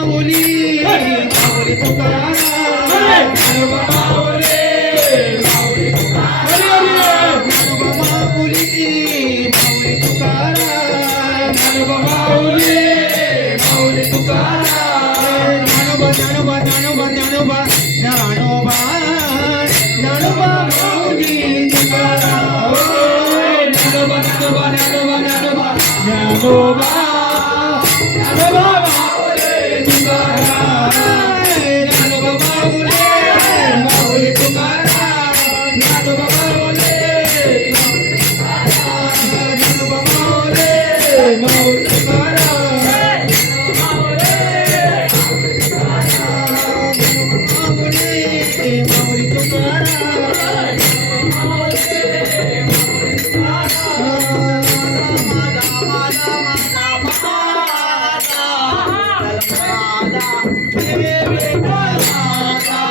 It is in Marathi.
माऊली माऊली तुकाराम ज्ञानोबा माऊली माऊली तुकाराम ज्ञानोबा माऊली माऊली तुकाराम ज्ञानोबा माऊली माऊली तुकाराम ज्ञानोबा ज्ञानोबा ज्ञानोबा ज्ञानोबा ज्ञानोबा ज्ञानोबा माऊली तुकाराम ज्ञानोबा ज्ञानोबा ज्ञानोबा ज्ञानोबा ज्ञानोबा ज्ञानोबा माऊली तुकाराम ज्ञानोबा माऊली माऊली तुकाराम ज्ञानोबा माऊली ज्ञानोबा माऊली माऊली तुकाराम माऊली तुकाराम